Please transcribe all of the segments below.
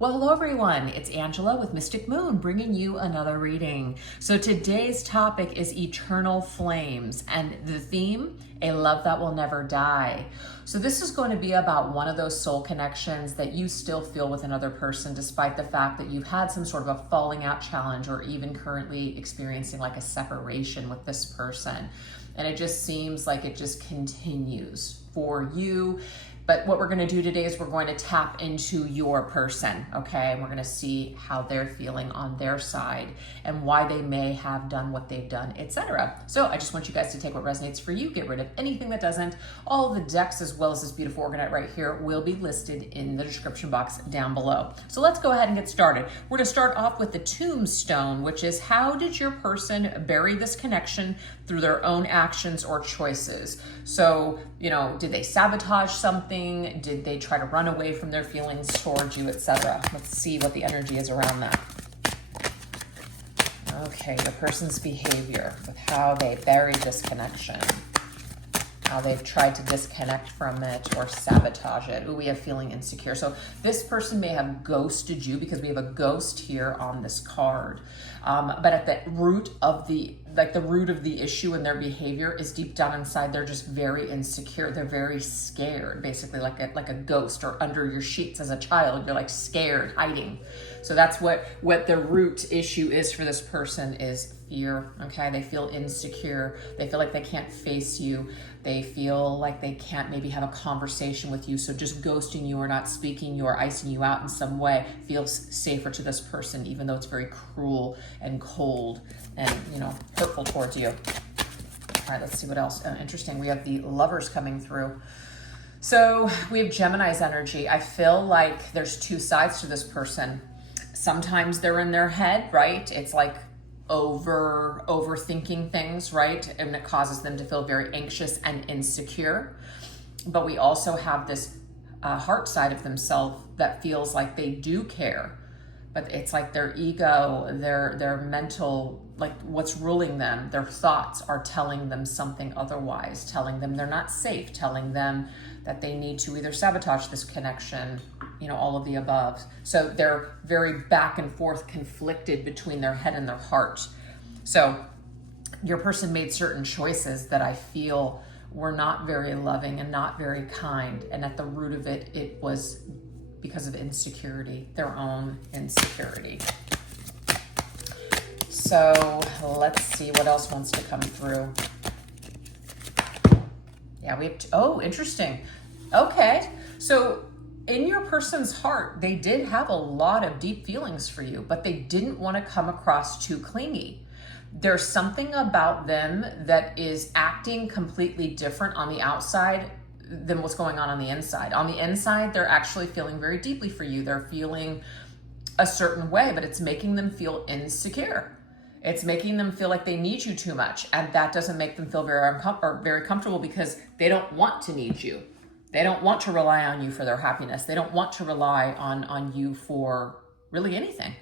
Well, hello everyone. It's Angela with Mystic Moon bringing you another reading. So today's topic is eternal flames and the theme, a love that will never die. So this is going to be about one of those soul connections that you still feel with another person despite the fact that you've had some sort of a falling out challenge or even currently experiencing like a separation with this person. And it just seems like it just continues for you. But what we're going to do today is we're going to tap into your person, okay? And we're going to see how they're feeling on their side and why they may have done what they've done, etc. So I just want you guys to take what resonates for you, get rid of anything that doesn't. All the decks as well as this beautiful orgonite right here will be listed in the description box down below. So let's go ahead and get started. We're going to start off with the Tombstone, which is how did your person bury this connection through their own actions or choices? So, did they sabotage something? Did they try to run away from their feelings towards you, etc.? Let's see what the energy is around that. Okay, the person's behavior with how they buried this connection, how they've tried to disconnect from it or sabotage it. Ooh, we have feeling insecure. So this person may have ghosted you because we have a ghost here on this card. But at the root of the issue in their behavior is deep down inside, they're just very insecure. They're very scared, basically like a ghost, or under your sheets as a child, you're like scared, hiding. So that's what the root issue is for this person is fear, okay? They feel insecure. They feel like they can't face you. They feel like they can't maybe have a conversation with you. So just ghosting you or not speaking you or icing you out in some way feels safer to this person, even though it's very cruel and cold and, hurtful towards you. All right, let's see what else. Interesting. We have the Lovers coming through. So we have Gemini's energy. I feel like there's two sides to this person. Sometimes they're in their head, right? It's like overthinking things, right? And it causes them to feel very anxious and insecure. But we also have this heart side of themselves that feels like they do care, but it's like their ego, their mental, like what's ruling them, their thoughts are telling them something otherwise, telling them they're not safe, telling them that they need to either sabotage this connection, all of the above. So they're very back and forth, conflicted between their head and their heart. So your person made certain choices that I feel were not very loving and not very kind. And at the root of it, it was because of insecurity, their own insecurity. So let's see what else wants to come through. Yeah, we have, interesting. Okay, so in your person's heart, they did have a lot of deep feelings for you, but they didn't want to come across too clingy. There's something about them that is acting completely different on the outside than what's going on the inside. On the inside, they're actually feeling very deeply for you. They're feeling a certain way, but it's making them feel insecure. It's making them feel like they need you too much, and that doesn't make them feel very comfortable because they don't want to need you. They don't want to rely on you for their happiness. They don't want to rely on you for really anything.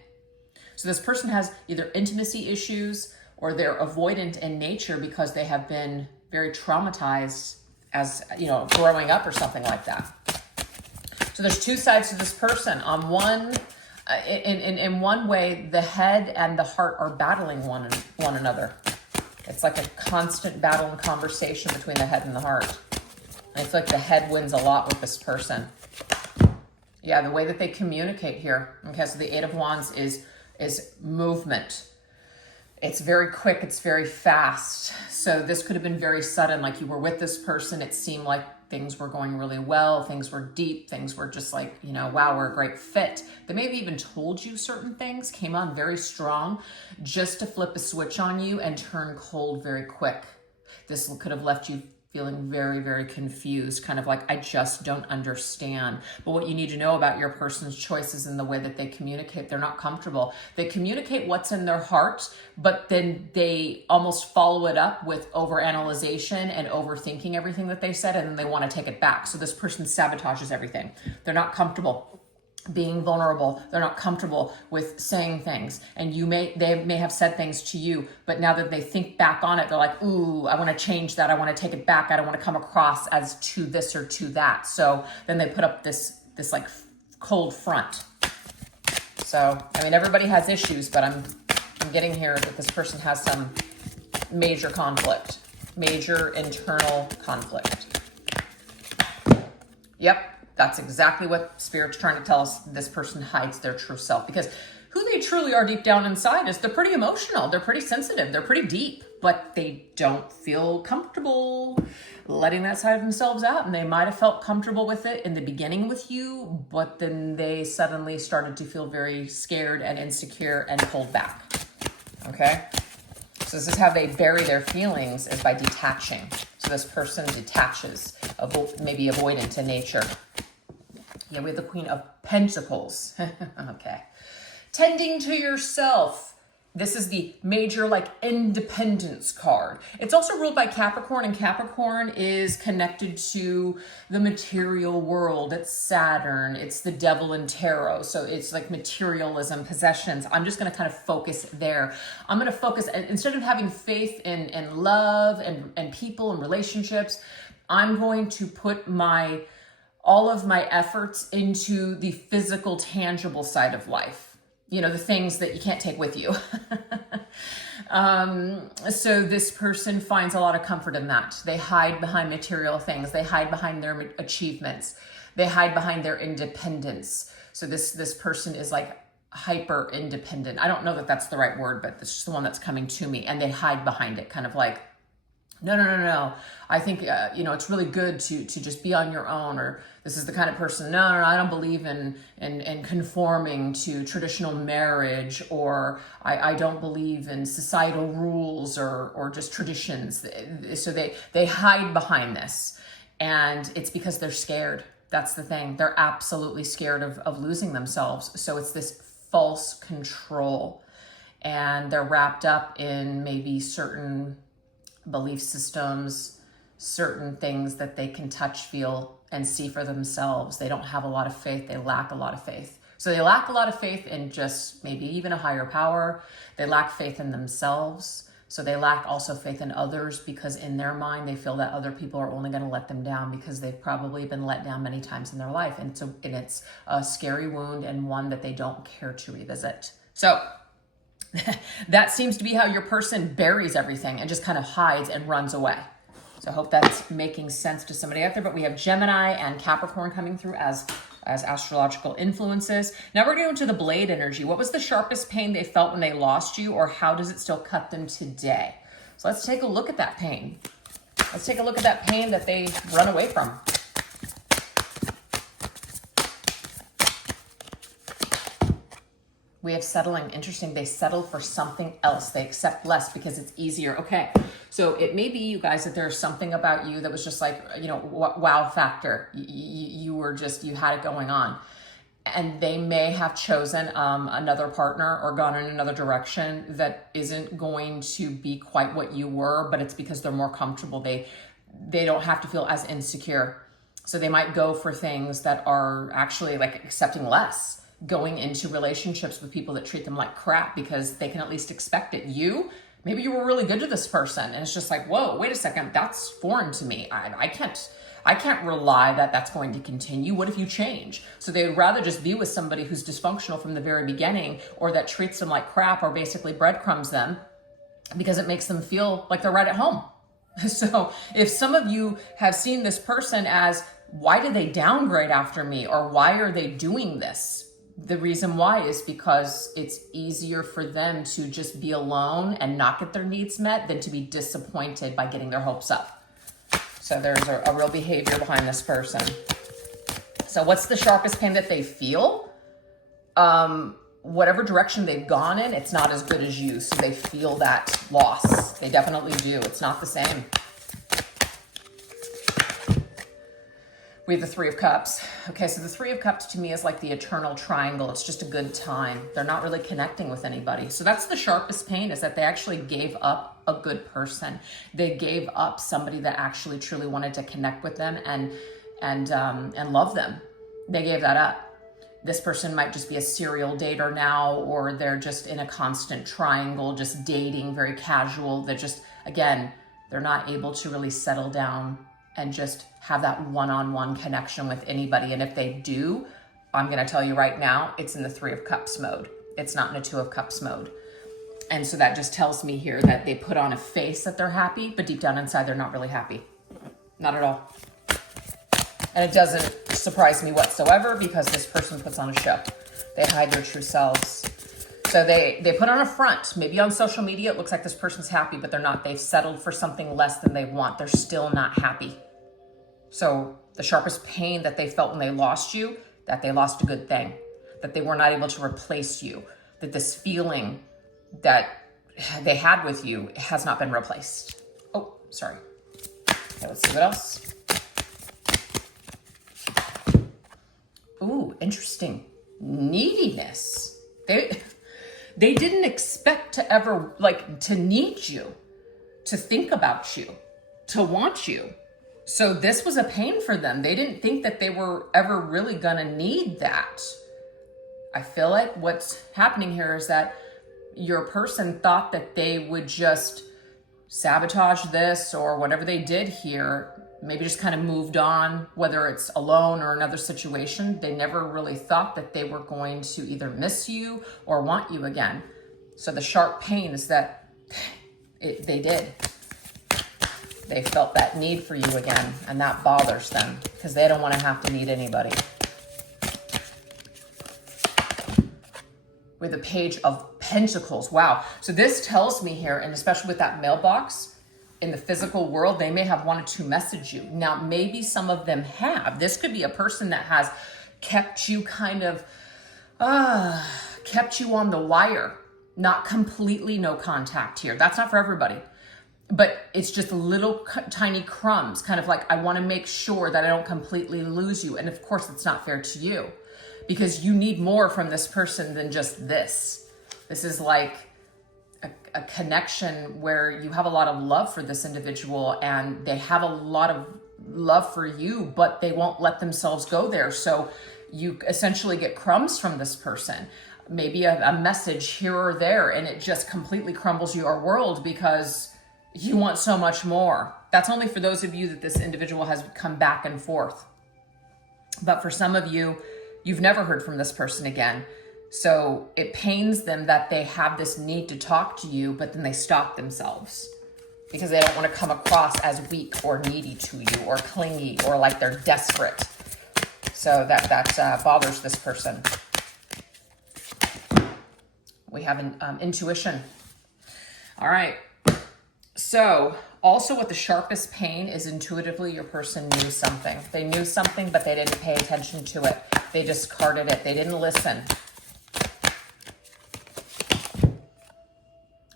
So this person has either intimacy issues or they're avoidant in nature because they have been very traumatized as, growing up or something like that. So there's two sides to this person. On one, in one way, the head and the heart are battling one another. It's like a constant battle and conversation between the head and the heart. I feel like the head wins a lot with this person. Yeah, the way that they communicate here. Okay, so the Eight of Wands is movement. It's very quick, it's very fast. So this could have been very sudden, like you were with this person, it seemed like things were going really well, things were deep, things were just like, wow, we're a great fit. They maybe even told you certain things, came on very strong, just to flip a switch on you and turn cold very quick. This could have left you feeling very, very confused, kind of like, I just don't understand. But what you need to know about your person's choices and the way that they communicate, they're not comfortable. They communicate what's in their heart, but then they almost follow it up with overanalyzation and overthinking everything that they said, and then they want to take it back. So this person sabotages everything. They're not comfortable being vulnerable. They're not comfortable with saying things, and they may have said things to you, but now that they think back on it, they're like, ooh, I want to change that. I want to take it back. I don't want to come across as to this or to that. So then they put up this like cold front. So, I mean, everybody has issues, but I'm getting here that this person has some major conflict, major internal conflict. Yep, that's exactly what Spirit's trying to tell us. This person hides their true self, because who they truly are deep down inside is they're pretty emotional, they're pretty sensitive, they're pretty deep, but they don't feel comfortable letting that side of themselves out. And they might have felt comfortable with it in the beginning with you, but then they suddenly started to feel very scared and insecure and pulled back. Okay? So this is how they bury their feelings, is by detaching. So this person detaches, maybe avoidant in nature. Yeah, we have the Queen of Pentacles. Okay. Tending to yourself. This is the major independence card. It's also ruled by Capricorn, and Capricorn is connected to the material world. It's Saturn. It's the devil in tarot. So it's like materialism, possessions. I'm just going to kind of focus there. I'm going to focus, instead of having faith in love and people and relationships, I'm going to put all of my efforts into the physical, tangible side of life. You know, the things that you can't take with you. So this person finds a lot of comfort in that. They hide behind material things. They hide behind their achievements. They hide behind their independence. So this person is like hyper independent. I don't know that that's the right word, but this is the one that's coming to me. And they hide behind it, kind of like, no. I think, it's really good to just be on your own. Or this is the kind of person, no, I don't believe in conforming to traditional marriage, or I don't believe in societal rules or just traditions. So they hide behind this, and it's because they're scared. That's the thing. They're absolutely scared of losing themselves. So it's this false control, and they're wrapped up in maybe certain belief systems, certain things that they can touch, feel, and see for themselves. They don't have a lot of faith. They lack a lot of faith. So they lack a lot of faith in just maybe even a higher power. They lack faith in themselves. So they lack also faith in others, because in their mind, they feel that other people are only going to let them down, because they've probably been let down many times in their life. And it's a scary wound, and one that they don't care to revisit. So that seems to be how your person buries everything and just kind of hides and runs away. So I hope that's making sense to somebody out there. But we have Gemini and Capricorn coming through as astrological influences. Now we're going to the blade energy. What was the sharpest pain they felt when they lost you, or how does it still cut them today? So let's take a look at that pain. Let's take a look at that pain that they run away from. We have settling. Interesting. They settle for something else. They accept less because it's easier. Okay. So it may be, you guys, that there's something about you that was just like, wow factor. You had it going on. And they may have chosen another partner or gone in another direction that isn't going to be quite what you were, but it's because they're more comfortable. They don't have to feel as insecure. So they might go for things that are actually like accepting less, going into relationships with people that treat them like crap because they can at least expect it. Maybe you were really good to this person, and it's just like, whoa, wait a second, that's foreign to me. I can't rely that that's going to continue. What if you change? So they would rather just be with somebody who's dysfunctional from the very beginning, or that treats them like crap, or basically breadcrumbs them, because it makes them feel like they're right at home. So if some of you have seen this person as, why did they downgrade after me? Or why are they doing this? The reason why is because it's easier for them to just be alone and not get their needs met than to be disappointed by getting their hopes up. So there's a real behavior behind this person. So what's the sharpest pain that they feel? Whatever direction they've gone in, it's not as good as you. So they feel that loss. They definitely do. It's not the same. We have the Three of Cups. Okay, so the Three of Cups to me is like the eternal triangle. It's just a good time. They're not really connecting with anybody. So that's the sharpest pain, is that they actually gave up a good person. They gave up somebody that actually truly wanted to connect with them and love them. They gave that up. This person might just be a serial dater now, or they're just in a constant triangle, just dating, very casual. They're just, again, they're not able to really settle down and just have that one-on-one connection with anybody. And if they do, I'm going to tell you right now, it's in the Three of Cups mode. It's not in a Two of Cups mode. And so that just tells me here that they put on a face that they're happy, but deep down inside, they're not really happy. Not at all. And it doesn't surprise me whatsoever because this person puts on a show. They hide their true selves. So they put on a front. Maybe on social media, it looks like this person's happy, but they're not. They've settled for something less than they want. They're still not happy. So the sharpest pain that they felt when they lost you, that they lost a good thing, that they were not able to replace you, that this feeling that they had with you has not been replaced. Oh, sorry. Okay, let's see what else. Ooh, interesting. Neediness. They didn't expect to ever, like, to need you, to think about you, to want you. So this was a pain for them. They didn't think that they were ever really gonna need that. I feel like what's happening here is that your person thought that they would just sabotage this or whatever they did here, maybe just kind of moved on, whether it's alone or another situation. They never really thought that they were going to either miss you or want you again. So the sharp pain is that they did. They felt that need for you again, and that bothers them because they don't want to have to need anybody. With a Page of Pentacles. Wow. So this tells me here, and especially with that mailbox in the physical world, they may have wanted to message you. Now, maybe some of them have. This could be a person that has kept you kind of, kept you on the wire. Not completely no contact here. That's not for everybody. But it's just little tiny crumbs, kind of like, I want to make sure that I don't completely lose you. And of course, it's not fair to you because you need more from this person than just this. This is like a connection where you have a lot of love for this individual and they have a lot of love for you, but they won't let themselves go there. So you essentially get crumbs from this person, maybe a message here or there, and it just completely crumbles your world because you want so much more. That's only for those of you that this individual has come back and forth. But for some of you, you've never heard from this person again. So it pains them that they have this need to talk to you, but then they stop themselves because they don't want to come across as weak or needy to you or clingy or like they're desperate. So that bothers this person. We have an intuition. All right. So also what the sharpest pain is intuitively your person knew something. They knew something, but they didn't pay attention to it. They discarded it. They didn't listen.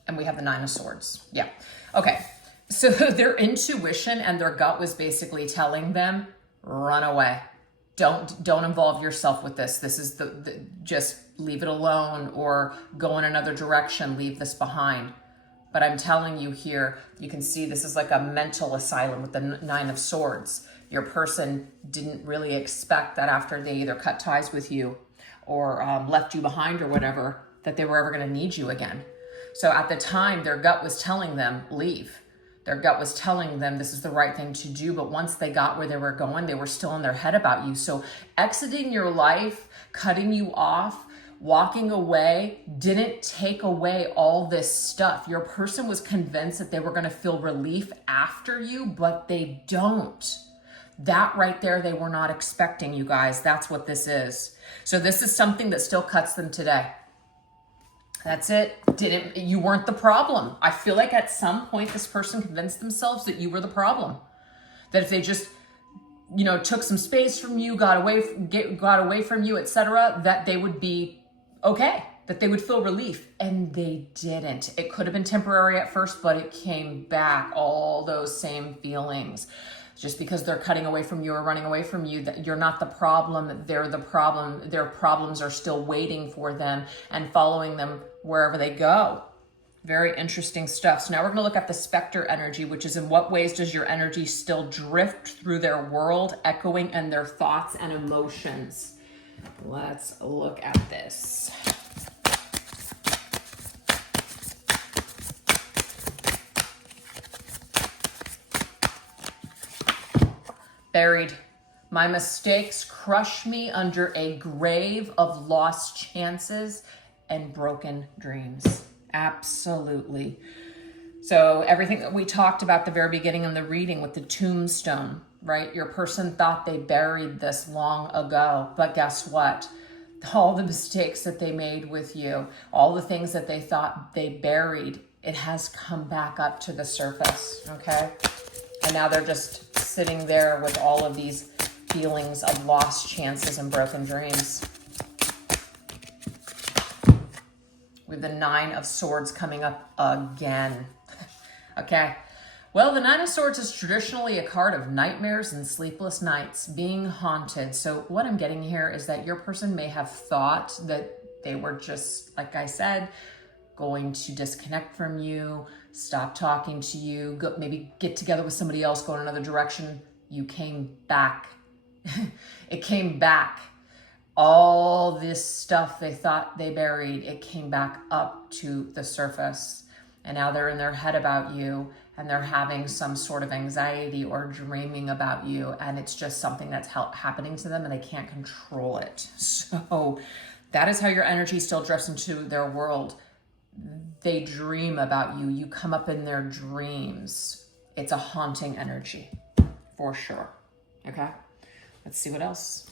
And we have the Nine of Swords. Yeah. Okay. So their intuition and their gut was basically telling them, run away. Don't involve yourself with this. This is just leave it alone or go in another direction. Leave this behind. But I'm telling you here, you can see this is like a mental asylum with the Nine of Swords. Your person didn't really expect that after they either cut ties with you or left you behind or whatever, that they were ever going to need you again. So at the time, their gut was telling them, leave. Their gut was telling them this is the right thing to do. But once they got where they were going, they were still in their head about you. So exiting your life, cutting you off, walking away didn't take away all this stuff. Your person was convinced that they were going to feel relief after you, but they don't. That right there, they were not expecting, you guys. That's what this is. So this is something that still cuts them today. That's it. You weren't the problem. I feel like at some point this person convinced themselves that you were the problem. That if they just, took some space from you, got away from you, etc., that they would be okay, that they would feel relief, and they didn't. It could have been temporary at first, but it came back, all those same feelings. Just because they're cutting away from you or running away from you, that you're not the problem, they're the problem. Their problems are still waiting for them and following them wherever they go. Very interesting stuff. So now we're going to look at the Specter energy, which is in what ways does your energy still drift through their world, echoing in their thoughts and emotions. Let's look at this. Buried, My mistakes crush me under a grave of lost chances and broken dreams. Absolutely. So everything that we talked about at the very beginning in the reading with the tombstone, right? Your person thought they buried this long ago, but guess what? All the mistakes that they made with you, all the things that they thought they buried, it has come back up to the surface, okay? And now they're just sitting there with all of these feelings of lost chances and broken dreams. With the 9 of Swords coming up again. Okay. Well, the 9 of Swords is traditionally a card of nightmares and sleepless nights, being haunted. So what I'm getting here is that your person may have thought that they were just, like I said, going to disconnect from you, stop talking to you, go, maybe get together with somebody else, go in another direction. You came back. It came back. All this stuff they thought they buried, it came back up to the surface. And now they're in their head about you, and they're having some sort of anxiety or dreaming about you, and it's just something that's happening to them and they can't control it. So that is how your energy still drifts into their world. They dream about you. You come up in their dreams. It's a haunting energy for sure. Okay, let's see what else.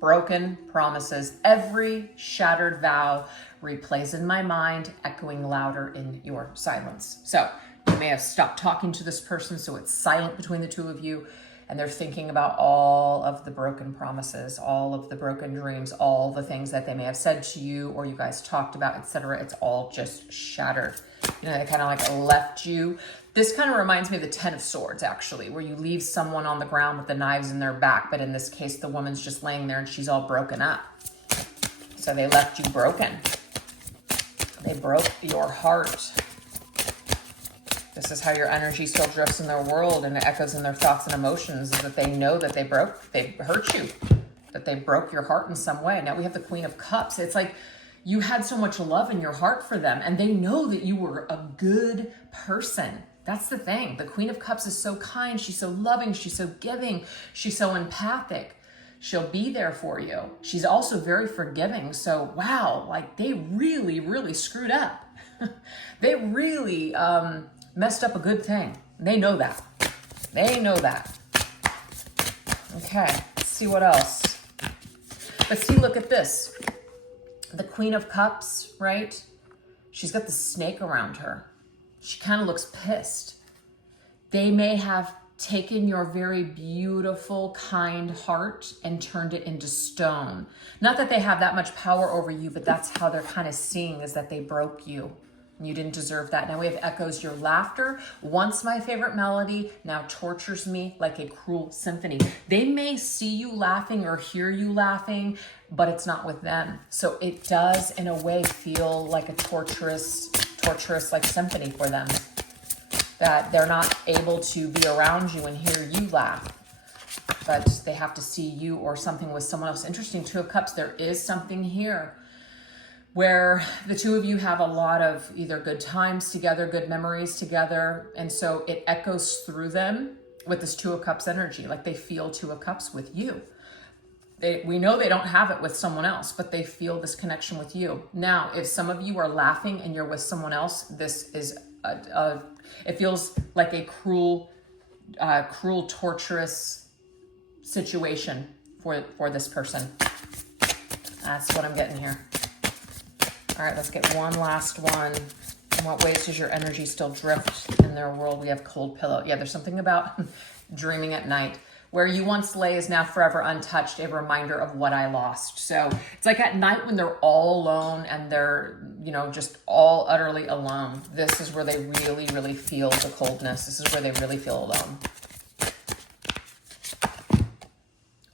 Broken promises. Every shattered vow replays in my mind, echoing louder in your silence. So you may have stopped talking to this person, so it's silent between the two of you, and they're thinking about all of the broken promises, all of the broken dreams, all the things that they may have said to you or you guys talked about, etc. It's all just shattered. You know, they kind of like left you. This kind of reminds me of the 10 of Swords, actually, where you leave someone on the ground with the knives in their back, but in this case, the woman's just laying there and she's all broken up. So they left you broken. They broke your heart. This is how your energy still drifts in their world and it echoes in their thoughts and emotions, is that they know that they hurt you, that they broke your heart in some way. Now we have the Queen of Cups. It's like you had so much love in your heart for them, and they know that you were a good person. That's the thing. The Queen of Cups is so kind. She's so loving. She's so giving. She's so empathic. She'll be there for you. She's also very forgiving. So, wow, like they really, really screwed up. They really messed up a good thing. They know that. They know that. Okay, let's see what else. Let's see, look at this. The Queen of Cups, right? She's got the snake around her. She kind of looks pissed. They may have taken your very beautiful, kind heart and turned it into stone. Not that they have that much power over you, but that's how they're kind of seeing, is that they broke you. You didn't deserve that. Now we have echoes. Your laughter, once my favorite melody, now tortures me like a cruel symphony. They may see you laughing or hear you laughing, but it's not with them. So it does, in a way, feel like a torturous like symphony for them. That they're not able to be around you and hear you laugh, but they have to see you or something with someone else. Interesting, 2 of Cups. There is something here where the two of you have a lot of either good times together, good memories together, and so it echoes through them with this 2 of Cups energy, like they feel 2 of Cups with you. We know they don't have it with someone else, but they feel this connection with you. Now, if some of you are laughing and you're with someone else, this is it feels like a cruel, torturous situation for this person. That's what I'm getting here. All right, let's get one last one. In what ways does your energy still drift in their world? We have cold pillow. Yeah, there's something about dreaming at night. Where you once lay is now forever untouched, a reminder of what I lost. So it's like at night when they're all alone and they're, just all utterly alone. This is where they really, really feel the coldness. This is where they really feel alone.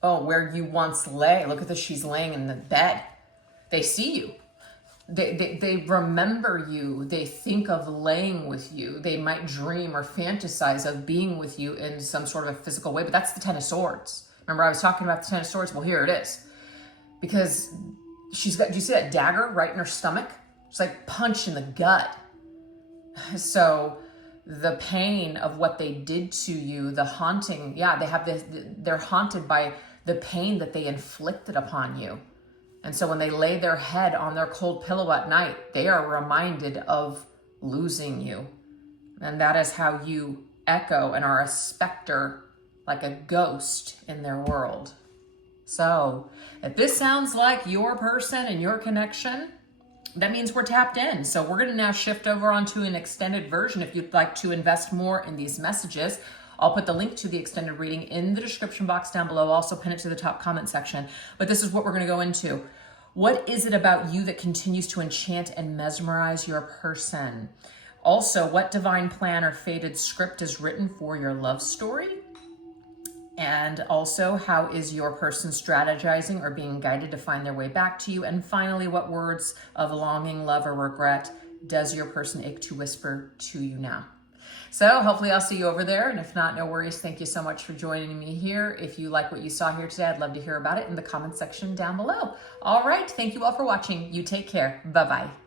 Oh, where you once lay. Look at this. She's laying in the bed. They see you. They remember you. They think of laying with you. They might dream or fantasize of being with you in some sort of a physical way, but that's the 10 of Swords. Remember I was talking about the 10 of Swords? Well, here it is. Because she's got, do you see that dagger right in her stomach? It's like punch in the gut. So the pain of what they did to you, the haunting. Yeah, they have this, they're haunted by the pain that they inflicted upon you. And so when they lay their head on their cold pillow at night, they are reminded of losing you. And that is how you echo and are a specter, like a ghost in their world. So if this sounds like your person and your connection, that means we're tapped in. So we're going to now shift over onto an extended version. If you'd like to invest more in these messages, I'll put the link to the extended reading in the description box down below. I'll also pin it to the top comment section. But this is what we're going to go into. What is it about you that continues to enchant and mesmerize your person? Also, what divine plan or fated script is written for your love story? And also, how is your person strategizing or being guided to find their way back to you? And finally, what words of longing, love, or regret does your person ache to whisper to you now? So hopefully I'll see you over there. And if not, no worries. Thank you so much for joining me here. If you like what you saw here today, I'd love to hear about it in the comment section down below. All right. Thank you all for watching. You take care. Bye-bye.